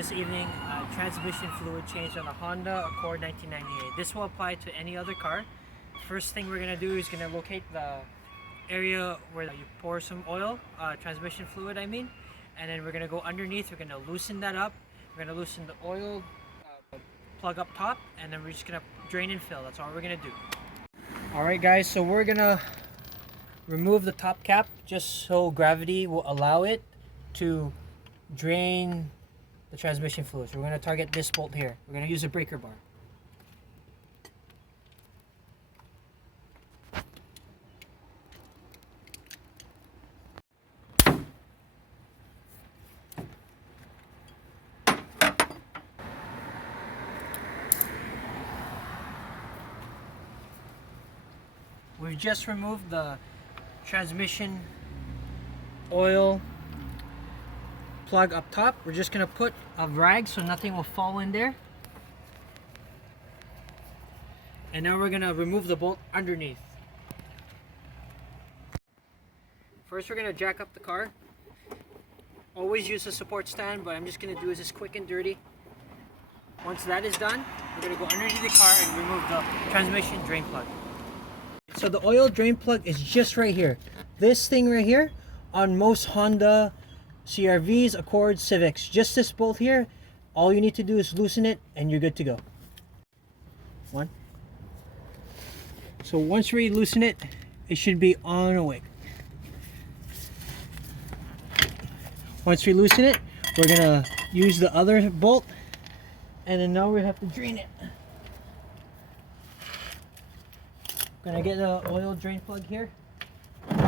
this evening, transmission fluid change on a Honda Accord 1998. This will apply to any other car. First thing we're going to do is going to locate the area where you pour some oil, transmission fluid I mean, and then we're going to go underneath, we're going to loosen that up, we're going to loosen the oil plug up top, and then we're just going to drain and fill. That's all we're going to do. Alright guys, so we're going to remove the top cap just so gravity will allow it to drain the transmission fluid. So we're going to target this bolt here. We're going to use a breaker bar. We've just removed the transmission oil plug up top. We're just going to put a rag so nothing will fall in there. And now we're going to remove the bolt underneath. First we're going to jack up the car. Always use a support stand, but I'm just going to do this quick and dirty. Once that is done, we're going to go underneath the car and remove the transmission drain plug. So the oil drain plug is just right here. This thing right here on most Honda CRVs, Accords, Civics. Just this bolt here. All you need to do is loosen it and you're good to go. One. So once we loosen it, it should be on away. Once we loosen it, we're gonna use the other bolt, and then now we have to drain it. Gonna get the oil drain plug here. Get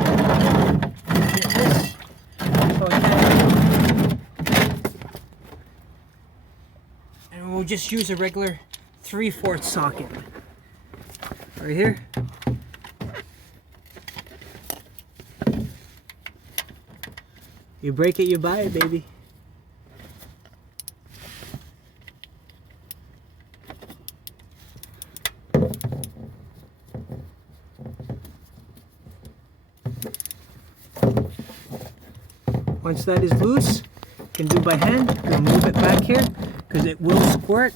this. And we'll just use a regular 3/4 socket right here. You break it, you buy it, baby. Once that is loose, you can do by hand. We'll move it back here because it will squirt.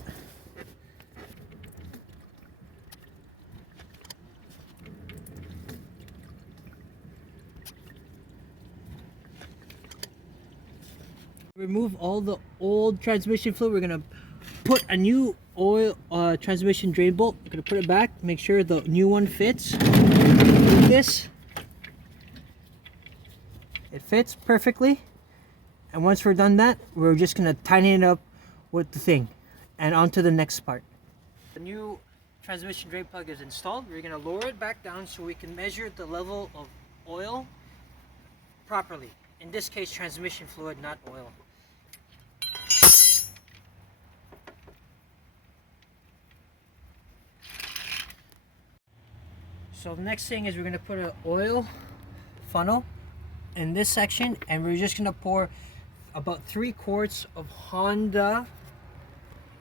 Remove all the old transmission fluid. We're gonna put a new oil transmission drain bolt. We're gonna put it back. Make sure the new one fits. Like this. It fits perfectly, and once we're done that, we're just gonna tighten it up with the thing and on to the next part. The new transmission drain plug is installed. We're gonna lower it back down so we can measure the level of oil properly. In this case, transmission fluid, not oil. So the next thing is we're gonna put an oil funnel in this section, and we're just gonna pour about 3 quarts of Honda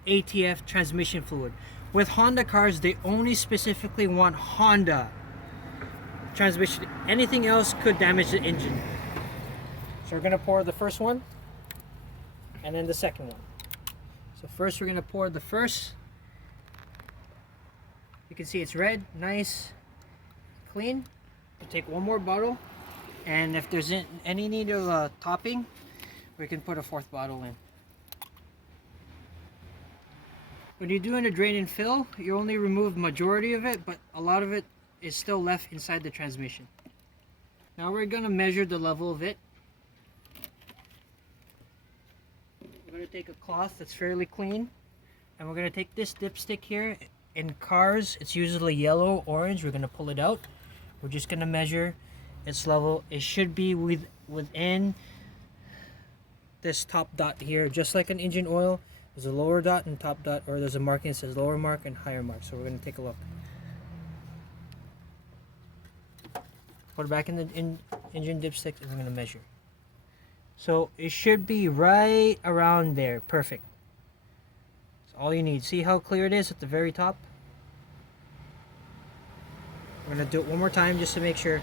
ATF transmission fluid. With Honda cars, they only specifically want Honda transmission. Anything else could damage the engine. So we're gonna pour the first one and then the second one. So first we're gonna pour the first. You can see it's red, nice, clean. We'll take one more bottle. And if there's any need of topping, we can put a 4th bottle in. When you're doing a drain and fill, you only remove majority of it, but a lot of it is still left inside the transmission. Now we're gonna measure the level of it. We're gonna take a cloth that's fairly clean, and we're gonna take this dipstick here. In cars, it's usually yellow, orange. We're gonna pull it out. We're just gonna measure its level. It should be within this top dot here, just like an engine oil. There's a lower dot and top dot, or there's a marking that says lower mark and higher mark. So we're going to take a look. Put it back in the engine dipstick, and we're going to measure. So it should be right around there. Perfect. That's all you need. See how clear it is at the very top? We're going to do it one more time just to make sure.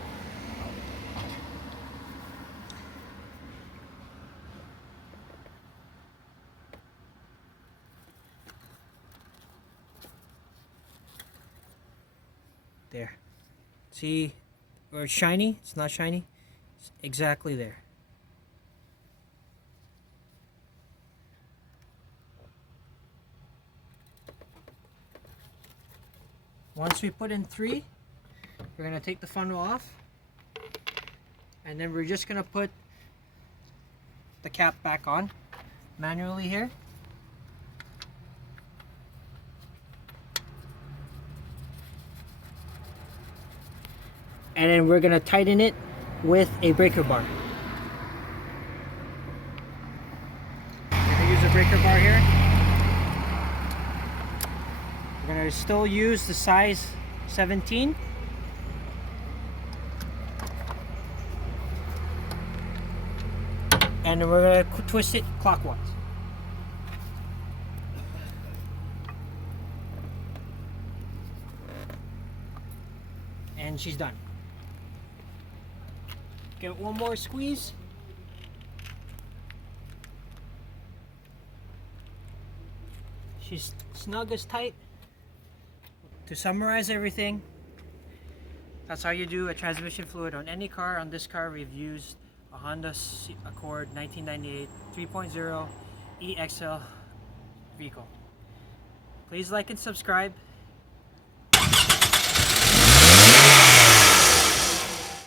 See where it's shiny? It's not shiny. It's exactly there. Once we put in 3, we're going to take the funnel off. And then we're just going to put the cap back on manually here. And then we're going to tighten it with a breaker bar. We're going to use a breaker bar here. We're going to still use the size 17. And then we're going to twist it clockwise. And she's done. Get one more squeeze. She's snug as tight. To summarize everything, that's how you do a transmission fluid on any car. On this car, we've used a Honda Accord 1998 3.0 EXL vehicle. Please like and subscribe.